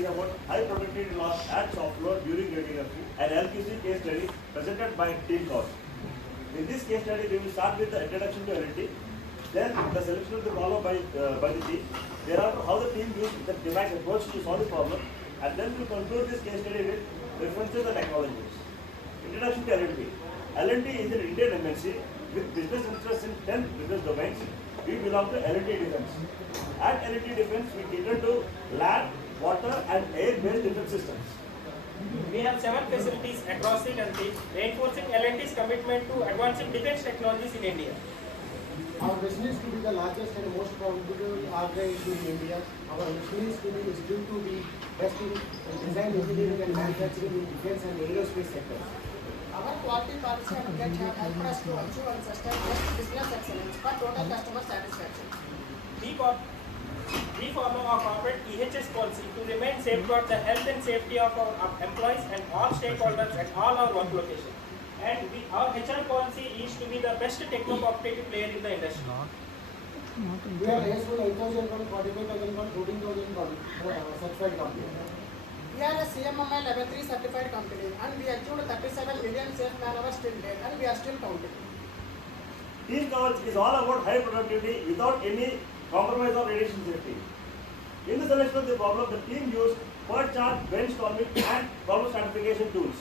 is about high productivity loss at shop floor during radiography, an LQC case study presented by Team Kavach. In this case study, we will start with the introduction to LNT, then the selection will be followed by the team, thereafter how the team used the device approach to solve the problem, and then we will conclude this case study with references and technologies. Introduction to LNT. LNT is an Indian MNC with business interests in 10 business domains. We belong to LNT Defense. At LNT Defense, we cater to land, water and air-based defense systems. We have 7 facilities across the country, reinforcing L&T's commitment to advancing defense technologies in India. Our vision is to be the largest and most profitable organization in India. Our mission is due to be best in design, engineering and manufacturing in defense and aerospace sectors. Our quality policy and approach have helped us to achieve and sustain best business excellence for total customer satisfaction. We follow our corporate EHS policy to remain safeguard the health and safety of our employees and all stakeholders at all our work locations. And our HR policy is to be the best techno-cooperative player in the industry. We are ISO 9000 from 45,000 from 14,000 certified company. We are a CMMI Level 3 certified company and we achieved 37 million safe man hours till date and we are still counting. Team Kavach is all about high productivity without any compromise of radiation safety. In the selection of the problem, the team used per chart, brainstorming and problem stratification tools.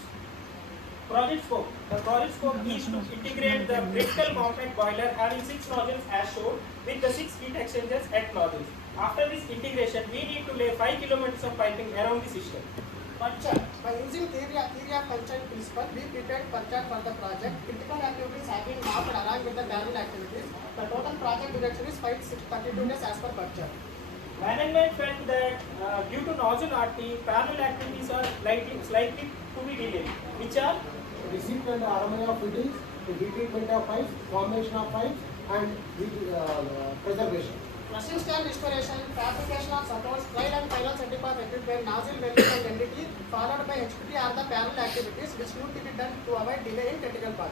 Project scope. The project scope is to integrate the critical compact boiler having 6 nozzles as shown with the 6 heat exchangers at nozzles. After this integration, we need to lay 5 kilometers of piping around the system. Purchase. By using theory of function principle, we prepared purchase for the project. Critical activities have been mapped along with the parallel activities. The total project duration is 32 days as per purchase. Management felt that due to nozzle RT, parallel activities are slightly to be delayed, which are Receipt and RMI of fittings, the heat treatment of pipes, formation of pipes and preservation. Flushing stand restoration, fabrication of supports, trial and final setup of equipment, nozzle welding and NDT, followed by HPT are the parallel activities which need to be done to avoid delay in critical part.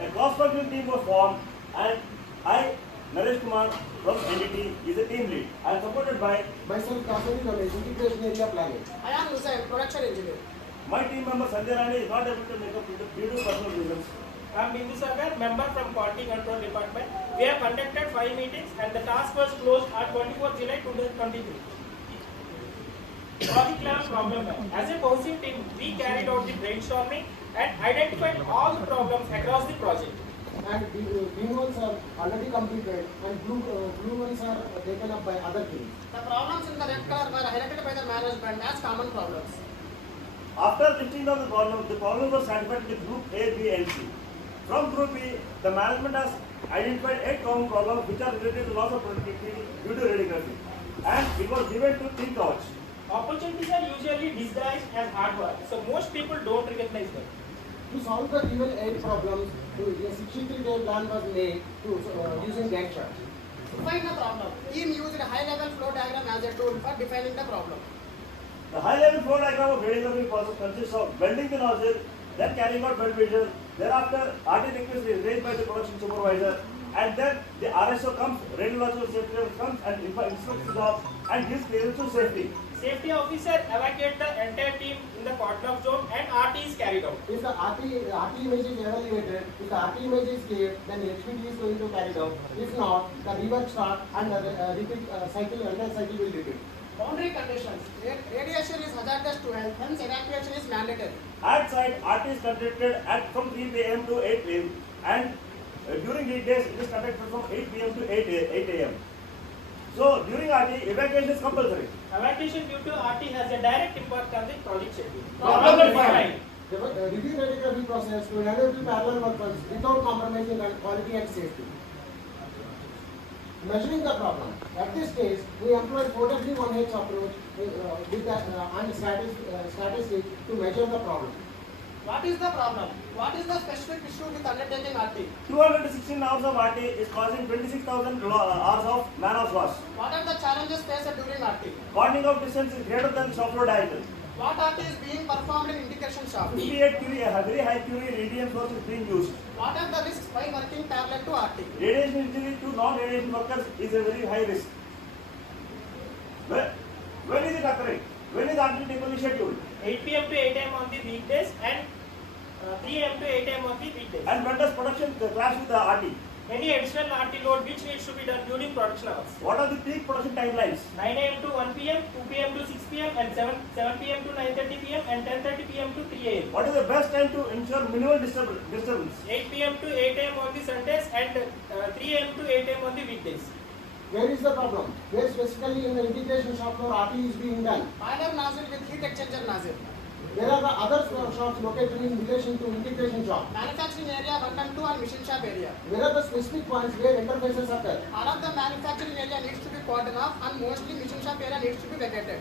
A cross-functional team was formed and I, Naresh Kumar from NDT, is a team lead. I am supported by Myself, Kasari, from integration area planning. I am Hussain, production engineer. my team member Sanjay Rani is not able to make up due to personal reasons. I am Bindu Sagar, member from Quality Control Department. We have conducted 5 meetings and the task was closed on 24 July 2023. Project level problem bank. As a cohesive team, we carried out the brainstorming and identified all the problems across the project. And green ones are already completed and blue ones are taken up by other teams. The problems in the red color were highlighted by the management as common problems. After listing down the problem was stratified into group A, B and C. From group B, the management has identified 8 common problems which are related to loss of productivity due to radiography and it was given to Team Kavach. Opportunities are usually disguised as hard work, so most people don't recognize them. To solve the given 8 problems, a 63-day plan was made using Gantt chart. To find the problem, team used a high-level flow diagram as a tool for defining the problem. The high-level flow diagram of radiography process consists of welding the nozzle, then carrying out weld measure, thereafter RT request is raised by the production supervisor, and then the RSO comes, radiological safety comes and inspects the job and gives clearance to safety. Safety officer evacuates the entire team in the cut-off zone and RT is carried out. If the RT image is evaluated, if the RT image is clear, then HPT is going to carry it out. If not, the rework start and the entire cycle will repeat. Boundary conditions. Radiation is hazardous to health, hence evacuation is mandatory. At site, RT is conducted from 3 p.m. to 8 p.m. and during weekdays it is conducted from 8 p.m. to 8 a.m. So during RT, evacuation is compulsory. Evacuation due to RT has a direct impact on the project schedule. Problem number 5. The review radiography process to enable parallel workers without compromising on quality and safety. Measuring the problem. At this stage, we employed 4W1H approach and statistics to measure the problem. What is the problem? What is the specific issue with undertaking RT? 216 hours of RT is causing 26,000 hours of man-hours loss. What are the challenges faced during RT? Corning out distance is greater than shop floor diagonal. What RT is being performed in integration shop? 58 curie, a very high curie radiant source is being used. What are the risks while working parallel to RT? Radiation injury to non-radiation workers is a very high risk. When is it occurring? When is is RT typically scheduled? 8 p.m. to 8 a.m. on the weekdays and 3 a.m. to 8 a.m. on the weekdays. And when does production clash with the RT? Any additional RT load which needs to be done during production hours. What are the peak production timelines? 9 a.m. to 1 p.m., 2 p.m. to 6 p.m. and 7 p.m. to 9:30 p.m. and 10:30 p.m. to 3 a.m. What is the best time to ensure minimal disturbance? 8 p.m. to 8 a.m. on the Sundays and 3 a.m. to 8 a.m. on the weekdays. Where is the problem? Where specifically in the integration shop floor RT is being done? Boiler nozzle with heat exchanger nozzle. Where are the other shops located in relation to integration shop? Manufacturing area 1 and 2 and machine shop area. Where are the specific points where interfaces occur? All of the manufacturing area needs to be cordoned off and mostly machine shop area needs to be vacated.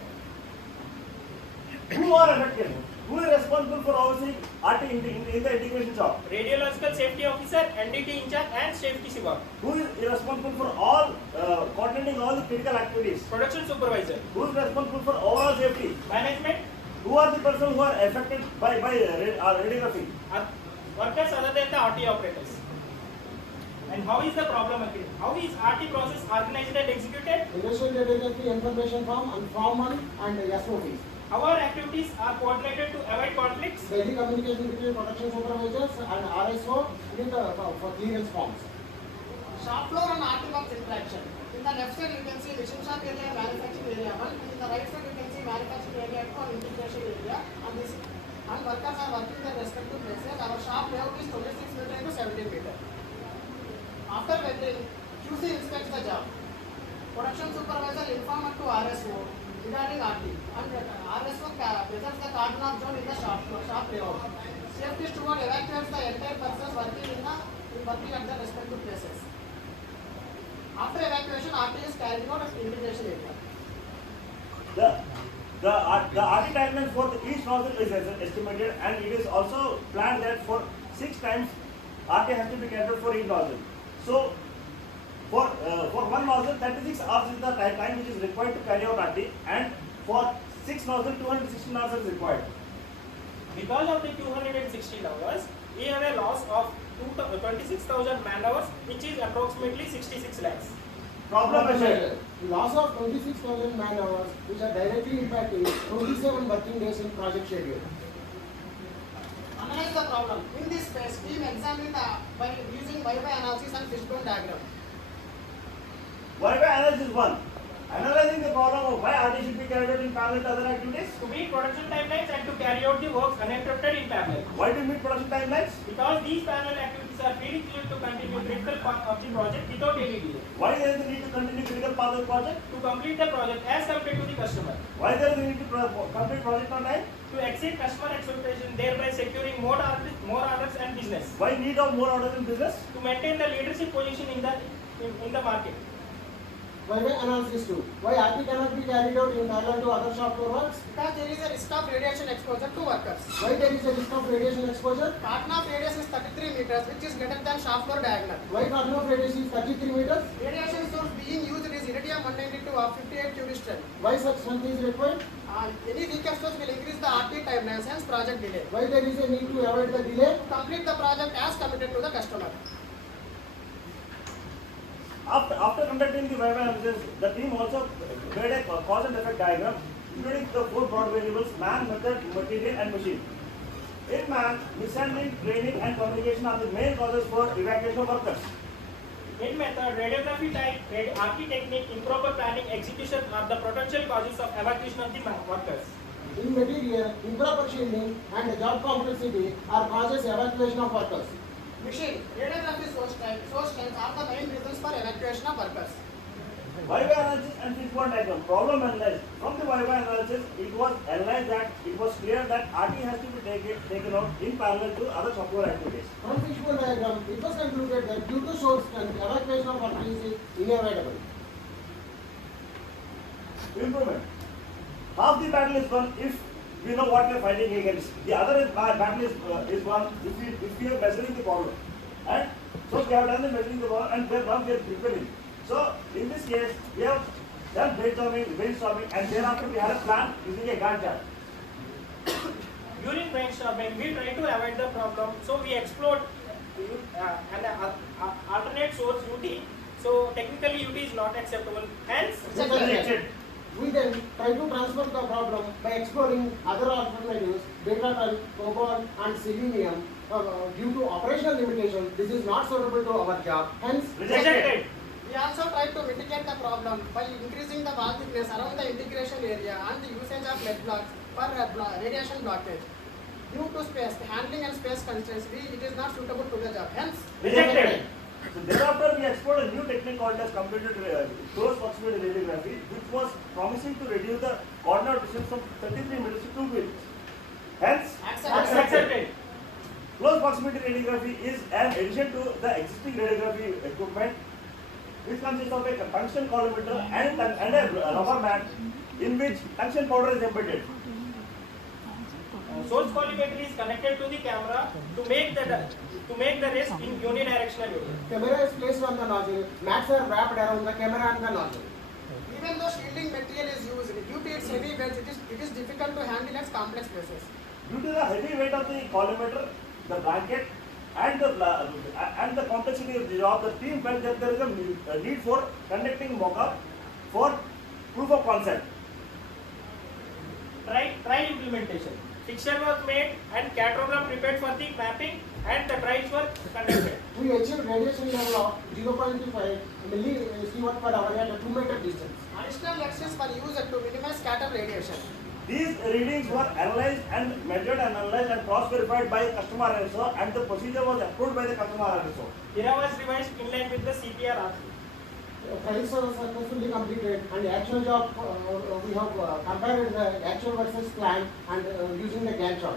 Who are affected? Who is responsible for overseeing RT in the integration shop? Radiological safety officer, NDT in charge and safety SIVA. Who is responsible for all coordinating all the critical activities? Production supervisor. Who is responsible for overall safety? Management. Who are the persons who are affected by radiography? Workers other than the RT operators. And how is the problem occurring? How is RT process organized and executed? Initial radiography information form and form 1 and SOPs. Our activities are coordinated to avoid conflicts. Daily communication between production supervisors and RSO with for clearance forms. Shop floor and RT box interaction. In the left side you can see machine shop area, manufacturing area 1, and in the right side you can see manufacturing area 2 and integration area. And workers are working their respective places. Our shop layout is 26 meter into 17 meter. After welding, QC inspects the job. Production supervisor informed to RSO regarding RT, and RSO measures the cordon off zone in the shop layout. Safety steward evacuates the entire persons working at their respective places. After evacuation, RT is carried out at integration area. The RT timeline for each nozzle is estimated, and it is also planned that for 6 times RT has to be carried out for each nozzle. So for one nozzle, 36 hours is the time which is required to carry out RT, and for 6 nozzles, 216 hours is required. Because of the 216 hours, we have a loss of 26,000 man hours, which is approximately 66 lakhs. Problem measured. Loss of 26,000 man hours which are directly impacting 27 working days in project schedule. Analyze the problem. In this phase, team examine by using Y-Y analysis and fishbone diagram. Y-Y analysis 1. Analyzing the problem of why RT should be carried out in parallel to other activities. To meet production timelines and to carry out the works uninterrupted in parallel. Why to meet production timelines? Because these parallel activities are prerequisite to continue critical part of the project without any delay. Why there is the need to continue critical path of the project? To complete the project as compared to the customer. Why there is the need to complete project on time? To exceed customer expectation, thereby securing more orders and business. Why need of more orders in business? To maintain the leadership position in the market. Y-Y analysis 2. Why RT cannot be carried out in parallel to other shop floor works? Because there is a risk of radiation exposure to workers. Why there is a risk of radiation exposure? Cordon off radius is 33 meters, which is greater than shop floor diagonal. Why cordon of radius is 33 meters? Radiation source being used is iridium 192 of 58 cubic strength. Why such strength is required? Any weaker source will increase the RT timelines, hence project delay. Why there is a need to avoid the delay? To complete the project as committed to the customer. After conducting the Y-Y analysis, the team also made a cause and effect diagram, including the 4 broad variables: man, method, material, and machine. In man, mishandling, training, and communication are the main causes for evacuation of workers. In method, radiography type, RT technique, improper planning, execution are the potential causes of evacuation of the workers. In material, improper shielding and job complexity are causes evacuation of workers. Machine, radiography source types are the main reasons for evacuation of workers. Y-Y analysis and fishbone diagram. Problem analyzed. From the Y-Y analysis, it was analyzed that it was clear that RT has to be taken out in parallel to other software activities. From fishbone diagram, it was concluded that due to source and evacuation of workers is inevitable. Improvement. Half the battle is won if we know what we are fighting against. The other battle is won if we are measuring the problem. And so we have done the measuring the problem, and now we are preparing. So in this case, we have done brainstorming, and thereafter we had a plan using a Gantt chart. During brainstorming, we try to avoid the problem, so we explored an alternate source UT. So technically UT is not acceptable. Hence, Rejected. We then try to transfer the problem by exploring other alternatives, beta, cobalt and selenium. Due to operational limitations, this is not suitable to our job. Hence, Rejected. We also try to mitigate the problem by increasing the wall thickness around the integration area and the usage of lead blocks for radiation blockage. Due to space, handling and space constraints, it is not suitable to the job. Hence, Rejected. So thereafter, we explored a new technique called as computed close proximity radiography, which was promising to reduce the coordinate distance from 33 meters to 2 meters. Hence, Accepted. close proximity radiography is an addition to the existing radiography equipment, which consists of a tungsten colorimeter and a rubber mat in which tungsten powder is embedded. Source collimator is connected to the camera to make the rays in unidirectional. camera is placed on the nozzle. Mats are wrapped around the camera and the nozzle. even though shielding material is used, due to its heavy weight, it is difficult to handle its complex spaces. Due to the heavy weight of the collimator, the blanket, and the complexity of the job, the team felt that there is a need for conducting mock-up for proof of concept. Trial implementation. Fixture was made and cartogram prepared for the mapping and the trials were conducted. We achieved radiation level of 0.25 milliSievert per hour at a 2 meter distance. Additional lectures were used to minimize scatter radiation. These readings were analyzed and measured and analyzed and cross-verified by customer RSO, and the procedure was approved by the customer RSO. IRA was revised in line with the CPR RC. Trials are successfully completed, and the actual job we have compared the actual versus plan and using the Gantt chart.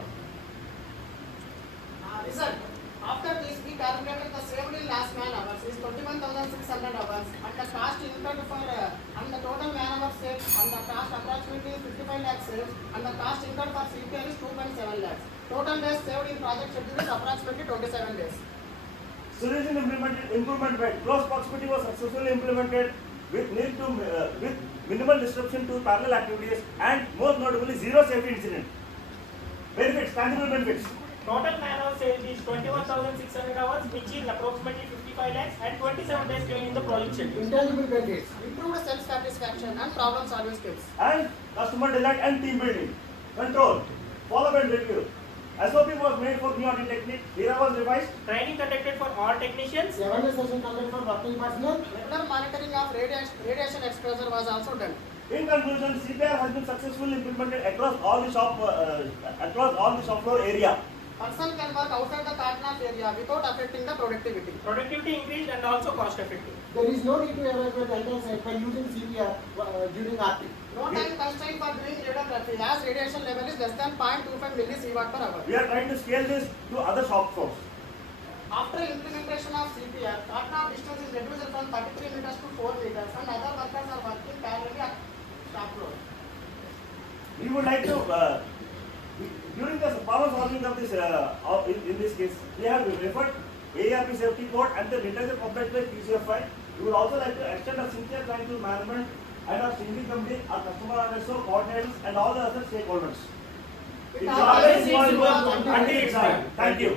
Result. After this, we calculated the saved in last man hours is 21,600 hours, and the cost incurred for and the total man hours saved, and the cost approximately 55 lakhs saved, and the cost incurred for CPR is 2.7 lakhs. Total days saved in project schedule is approximately 27 days. Solution improvement made. Close proximity was successfully implemented with minimal disruption to parallel activities and most notably zero safety incident. Benefits, tangible benefits. Total man hours saved is 21,600 hours, which is approximately 55 lakhs and 27 days given in the project schedule. Intangible benefits. Improved self-satisfaction and problem solving skills. And customer delight and team building. Control, follow and review. SOP was made for new audit technique. IRA was revised. Training conducted for all technicians. Awareness session conducted for working personnel. Regular monitoring of radiation exposure was also done. In conclusion, CPR has been successfully implemented across all the shop floor area. Person can work outside the cardinal area without affecting the productivity. Productivity increased and also cost effective. There is no need to evaluate the entire site by using CPR during RT. No time constraint for doing radiography as radiation level is less than 0.25 millisievert per hour. We are trying to scale this to other shop floors. After implementation of CPR, cut-off distance is reduced from 33 meters to 4 meters and other workers are working parallelly at shop floor. We would like to, during the problem solving of this, in this case, we have referred ARP safety code and the data published by QCFI. We would also like to extend a sincere thanks to management and our steering company, our customer RSO, coordinators and all the other stakeholders. It It's always always is small involved work until it's done. Thank you.